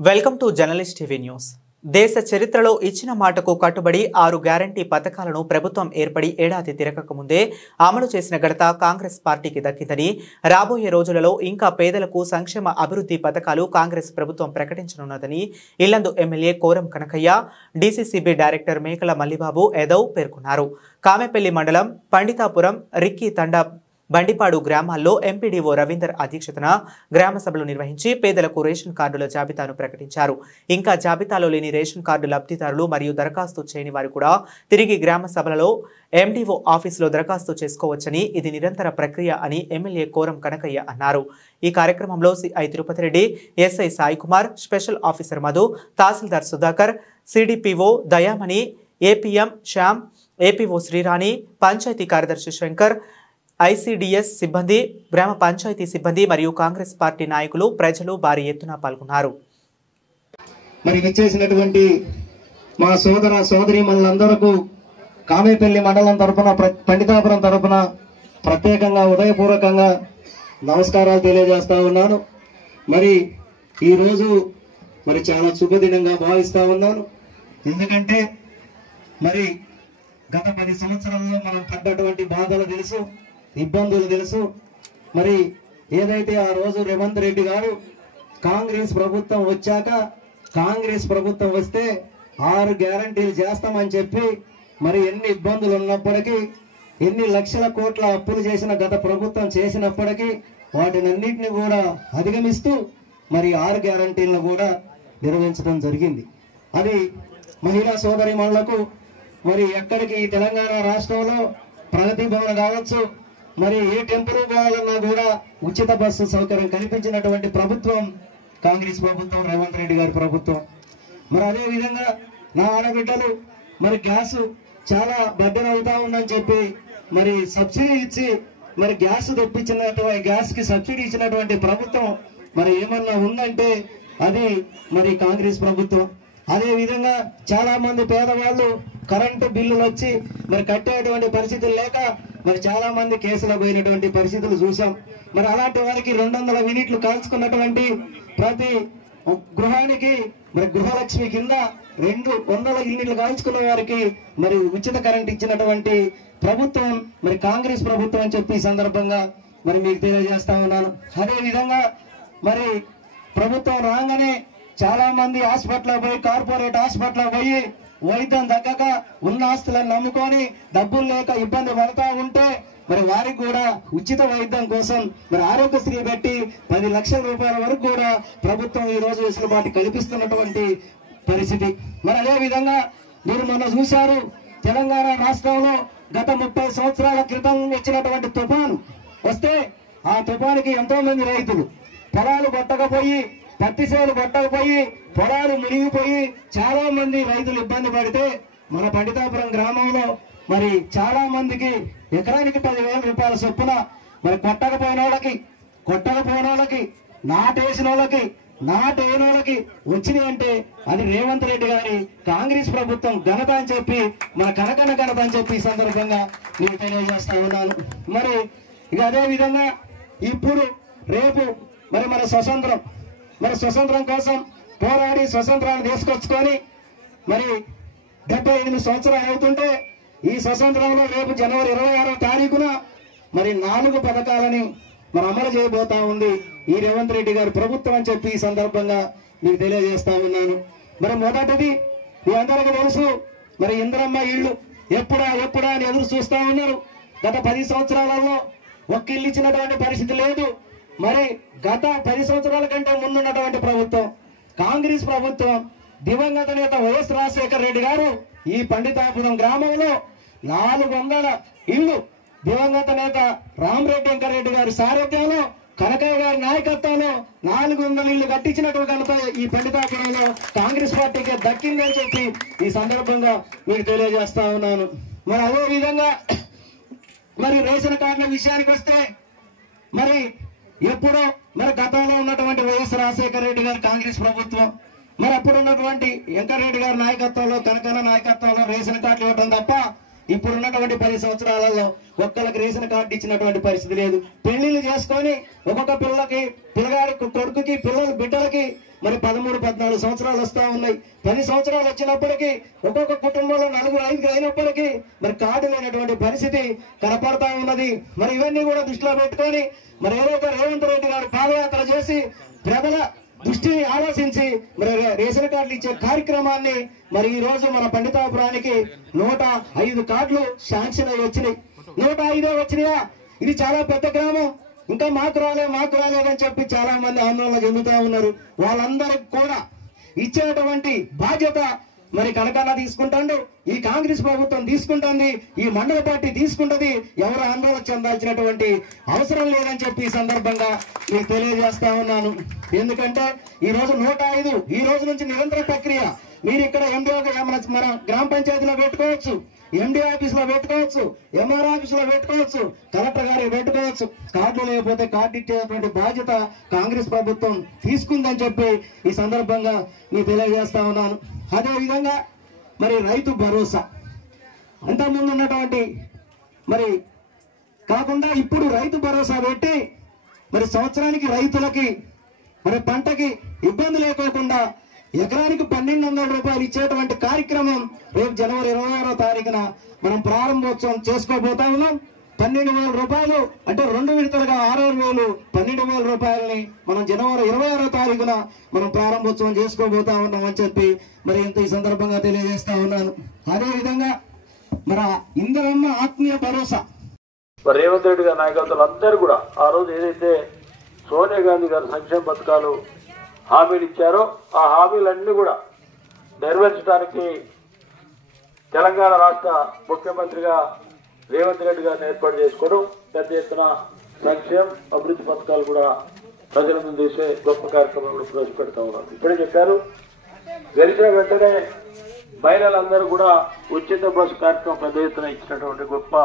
Welcome to journalist TV news. దేశ చరిత్రలో ఇచ్చిన మాటకు కట్టుబడి 6 గ్యారంటీ పథకాలను ప్రభుత్వం ఏర్పడి ఏడాది తిరగక ముందే అమలు చేసిన ఘనత కాంగ్రెస్ పార్టీకి దక్కిందని, రాబోయే రోజులలో ఇంకా పేదలకు సంక్షేమ అభివృద్ధి పథకాలు కాంగ్రెస్ ప్రభుత్వం ప్రకటించనున్నదని Yellandu MLA Koram Kanakaiah, DCCB director Mekala Mallibabu Yadav పేర్కొన్నారు. కామెపల్లి మండలం పండితాపురం, రిక్కీ తండా, బండిపాడు గ్రామాల్లో ఎంపీడీఓ రవీందర్ అధ్యక్షతన గ్రామ సభలు నిర్వహించి పేదలకు రేషన్ కార్డుల జాబితాను ప్రకటించారు. ఇంకా జాబితాలో లేని రేషన్ కార్డు లబ్ధిదారులు మరియు దరఖాస్తు చేయని వారు కూడా తిరిగి గ్రామ సభలలో ఎండీఓ ఆఫీసులో దరఖాస్తు చేసుకోవచ్చని, ఇది నిరంతర ప్రక్రియ అని ఎమ్మెల్యే కోరం కనకయ్య అన్నారు. ఈ కార్యక్రమంలో CI Tirupati Reddy, SI Sai Kumar, special officer Madhu, tahsildar Sudhakar, CDPO Dayamani, APM Shyam, APO Srirani, panchayat కార్యదర్శి శంకర్, ఐసీడీఎస్ సిబ్బంది, గ్రామ పంచాయతీ సిబ్బంది మరియు కాంగ్రెస్ పార్టీ నాయకులు, ప్రజలు భారీ ఎత్తున పాల్గొన్నారు. మరి విచ్చేసినటువంటి మా సోదరీమణులందరకు కామేపల్లి మండలం తరపున, పండితాపురం తరపున ప్రత్యేకంగా ఉదయపూర్వకంగా నమస్కారాలు తెలియజేస్తా ఉన్నాను. మరి ఈరోజు మరి చాలా శుభదినంగా భావిస్తా ఉన్నాను. ఎందుకంటే మరి గత 10 సంవత్సరాల్లో మనం పడ్డటువంటి బాధలు తెలుసు, ఇబ్బందులు తెలుసు. మరి ఏదైతే ఆ రోజు రేవంత్ రెడ్డి గారు కాంగ్రెస్ ప్రభుత్వం వచ్చాక, కాంగ్రెస్ ప్రభుత్వం వస్తే 6 గ్యారంటీలు చేస్తామని చెప్పి మరి ఎన్ని ఇబ్బందులు ఉన్నప్పటికీ, ఎన్ని లక్షల కోట్ల అప్పులు చేసిన గత ప్రభుత్వం చేసినప్పటికీ వాటినన్నింటినీ కూడా అధిగమిస్తూ మరి 6 గ్యారంటీలను కూడా నిర్వహించడం జరిగింది. అది మహిళా సోదరీమణులకు మరి ఎక్కడికి తెలంగాణ రాష్ట్రంలో ప్రగతి భవన్ కావచ్చు, మరి ఏ టెంపుల్ పోవాలన్నా కూడా ఉచిత బస్సు సౌకర్యం కల్పించినటువంటి ప్రభుత్వం కాంగ్రెస్ ప్రభుత్వం, రేవంత్ రెడ్డి గారి ప్రభుత్వం. మరి అదే విధంగా నా ఆడబిడ్డలు మరి గ్యాస్ చాలా బడ్డెన్ అవుతా ఉందని చెప్పి మరి సబ్సిడీ ఇచ్చి మరి గ్యాస్ తెప్పించినటువంటి, గ్యాస్ కి సబ్సిడీ ఇచ్చినటువంటి ప్రభుత్వం మరి ఏమన్నా ఉందంటే అది మరి కాంగ్రెస్ ప్రభుత్వం. అదే విధంగా చాలా మంది పేదవాళ్ళు కరెంటు బిల్లులు వచ్చి మరి కట్టేటువంటి పరిస్థితులు లేక మరి చాలా మంది కేసులో పోయినటువంటి పరిస్థితులు చూసాం. మరి అలాంటి వారికి 200 యూనిట్లు కాల్చుకున్నటువంటి ప్రతి గృహానికి మరి గృహలక్ష్మి కింద 200 యూనిట్లు కాల్చుకున్న వారికి మరి ఉచిత కరెంట్ ఇచ్చినటువంటి ప్రభుత్వం మరి కాంగ్రెస్ ప్రభుత్వం అని చెప్పి ఈ సందర్భంగా మరి మీకు తెలియజేస్తా ఉన్నాను. అదే విధంగా మరి ప్రభుత్వం రాగానే చాలా మంది హాస్పిటల్ పోయి, కార్పొరేట్ హాస్పిటల్ పోయి వైద్యం తగ్గక ఉన్న ఆస్తులను నమ్ముకొని డబ్బులు లేక ఇబ్బంది పడతా ఉంటే మరి వారికి కూడా ఉచిత వైద్యం కోసం మరి ఆరోగ్యశ్రీ పెట్టి 10 లక్షల రూపాయల వరకు కూడా ప్రభుత్వం ఈ రోజు వెసులుబాటు కల్పిస్తున్నటువంటి పరిస్థితి. మరి అదే విధంగా మీరు మొన్న చూశారు, తెలంగాణ రాష్ట్రంలో గత 30 సంవత్సరాల క్రితం వచ్చినటువంటి తుఫాను వస్తే ఆ తుఫానికి ఎంతో మంది రైతులు పొలాలు కొట్టకపోయి, పత్తి సేలు కొట్టకపోయి, పొలాలు మునిగిపోయి చాలా మంది రైతులు ఇబ్బంది పడితే మన పండితాపురం గ్రామంలో మరి చాలా మందికి ఎకరానికి 10,000 రూపాయల చొప్పున మరి కొట్టకపోయిన వాళ్ళకి నాటేసిన వాళ్ళకి నాటైన వాళ్ళకి వచ్చినాయి అంటే అది రేవంత్ రెడ్డి గారి కాంగ్రెస్ ప్రభుత్వం ఘనత అని చెప్పి, మన కనకన ఘనత అని చెప్పి ఈ సందర్భంగా నేను తెలియజేస్తా ఉన్నాను. మరి ఇక అదే విధంగా ఇప్పుడు రేపు మరి మన స్వతంత్రం కోసం పోరాడి స్వతంత్రాన్ని తీసుకొచ్చుకొని మరి 78 సంవత్సరాలు అవుతుంటే ఈ స్వతంత్రంలో రేపు జనవరి 26వ తారీఖున మరి 4 పథకాలని మరి అమలు చేయబోతా ఉంది ఈ రేవంత్ రెడ్డి గారి ప్రభుత్వం అని చెప్పి ఈ సందర్భంగా మీకు తెలియజేస్తా ఉన్నాను. మరి మొదటిది మీ అందరికీ తెలుసు, మరి ఇందిరమ్మ ఇళ్ళు ఎప్పుడా అని ఎదురు చూస్తా ఉన్నారు. గత 10 సంవత్సరాలలో ఒక్క ఇల్లు ఇచ్చినటువంటి పరిస్థితి లేదు. మరి గత 10 సంవత్సరాల కంటే ముందున్నటువంటి ప్రభుత్వం కాంగ్రెస్ ప్రభుత్వం, దివంగత నేత వైఎస్ రాజశేఖర రెడ్డి గారు ఈ పండితాపురం గ్రామంలో 400 ఇళ్లు దివంగత నేత రామరెడ్డి వెంకరెడ్డి గారి సారథ్యంలో, కనకయ్య గారి నాయకత్వంలో 400 ఇళ్లు కట్టించినటువంటి ఘనత ఈ పండితాపురంలో కాంగ్రెస్ పార్టీకి దక్కిందని చెప్పి ఈ సందర్భంగా మీకు తెలియజేస్తా ఉన్నాను. మరి అదే విధంగా మరి రేషన్ కార్డుల విషయానికి వస్తే మరి ఎప్పుడో మరి గతంలో ఉన్నటువంటి వైఎస్ రాజశేఖర రెడ్డి గారి కాంగ్రెస్ ప్రభుత్వం మరి అప్పుడు ఉన్నటువంటి వెంకరెడ్డి గారి నాయకత్వంలో, కనకన్న నాయకత్వంలో రేషన్ కార్డులు ఇవ్వడం తప్ప ఇప్పుడున్నటువంటి 10 సంవత్సరాలలో ఒక్కళ్ళకి రేషన్ కార్డు ఇచ్చినటువంటి పరిస్థితి లేదు. పెళ్లిళ్ళు చేసుకొని ఒక్కొక్క పిల్లగాడి కొడుకుకి బిడ్డలకి మరి 13, 14 సంవత్సరాలు వస్తా ఉన్నాయి. 10 సంవత్సరాలు వచ్చినప్పటికీ ఒక్కొక్క కుటుంబంలో 4, 5 అయినప్పటికీ మరి కార్డు లేనటువంటి పరిస్థితి కనపడతా ఉన్నది. మరి ఇవన్నీ కూడా దృష్టిలో పెట్టుకొని మరి ఏదో ఒక రేవంత్ రెడ్డి గారు పాదయాత్ర చేసి ప్రజల దృష్టిని ఆలోచించి మరి రేషన్ కార్డులు ఇచ్చే కార్యక్రమాన్ని మరి ఈ రోజు మన పండితాపురానికి 105 కార్డులు శాంక్షన్ అయి వచ్చినాయి. 105 వచ్చినాయా? ఇది చాలా పెద్ద గ్రామం. ఇంకా మాకు రాలేదని చెప్పి చాలా మంది ఆందోళన చెందుతా ఉన్నారు. వాళ్ళందరికి కూడా ఇచ్చేటువంటి బాధ్యత మరి కనకన్న తీసుకుంటాడు, ఈ కాంగ్రెస్ ప్రభుత్వం తీసుకుంటుంది, ఈ మండల పార్టీ తీసుకుంటది. ఎవరు ఆందోళన చెందాల్సినటువంటి అవసరం లేదని చెప్పి ఈ సందర్భంగా మీకు తెలియజేస్తా ఉన్నాను. ఎందుకంటే ఈ రోజు 105 ఈ రోజు నుంచి నిరంతర ప్రక్రియ. మీరు ఇక్కడ ఎండిఓ మన గ్రామ పంచాయతీలో పెట్టుకోవచ్చు, ఎండి ఆఫీస్ లో పెట్టుకోవచ్చు, ఎంఆర్ ఆఫీస్ లో పెట్టుకోవచ్చు, కలెక్టర్ గారికి పెట్టుకోవచ్చు. కార్డు లేకపోతే కార్డు ఇచ్చేటువంటి బాధ్యత కాంగ్రెస్ ప్రభుత్వం తీసుకుందని చెప్పి ఈ సందర్భంగా మీకు తెలియజేస్తా ఉన్నాను. అదే విధంగా మరి రైతు భరోసా అంతకుముందు ఉన్నటువంటి మరి కాకుండా ఇప్పుడు రైతు భరోసా పెట్టి మరి సంవత్సరానికి రైతులకి మరి పంటకి ఇబ్బంది లేకోకుండా ఎకరానికి 1200 రూపాయలు ఇచ్చేటువంటి కార్యక్రమం రేపు జనవరి 26వ తారీఖున మనం ప్రారంభోత్సవం చేసుకోబోతా ఉన్నాం. 12,000 రూపాయలు అంటే 2 విడతలుగా 6,000 12,000 రూపాయలని మనం జనవరి 26వ తారీఖున మనం ప్రారంభోత్సవం చేసుకోబోతా ఉన్నాం అని చెప్పి మరి ఇంత ఈ సందర్భంగా తెలియజేస్తా ఉన్నాను. అదే విధంగా మన ఇందిరమ్మ ఆత్మీయ భరోసా మరి రేవంత్ రెడ్డి గారి నాయకత్వం అందరూ కూడా ఆ రోజు ఏదైతే సోనియా గాంధీ గారు సంక్షేమ పథకాలు హామీలు ఇచ్చారో ఆ హామీలన్నీ కూడా నెరవేర్చడానికి తెలంగాణ రాష్ట్ర ముఖ్యమంత్రిగా రేవంత్ రెడ్డి గారిని ఏర్పాటు చేసుకోవడం, పెద్ద ఎత్తున సంక్షేమ అభివృద్ధి పథకాలు కూడా ప్రజల ముందు చేసే గొప్ప కార్యక్రమం కూడా ప్రవేశపెడతా ఉన్నారు. ఇప్పుడే చెప్పారు, గెలిచిన వెంటనే మహిళలందరూ కూడా ఉచిత బస్సు కార్యక్రమం పెద్ద ఎత్తున ఇచ్చినటువంటి గొప్ప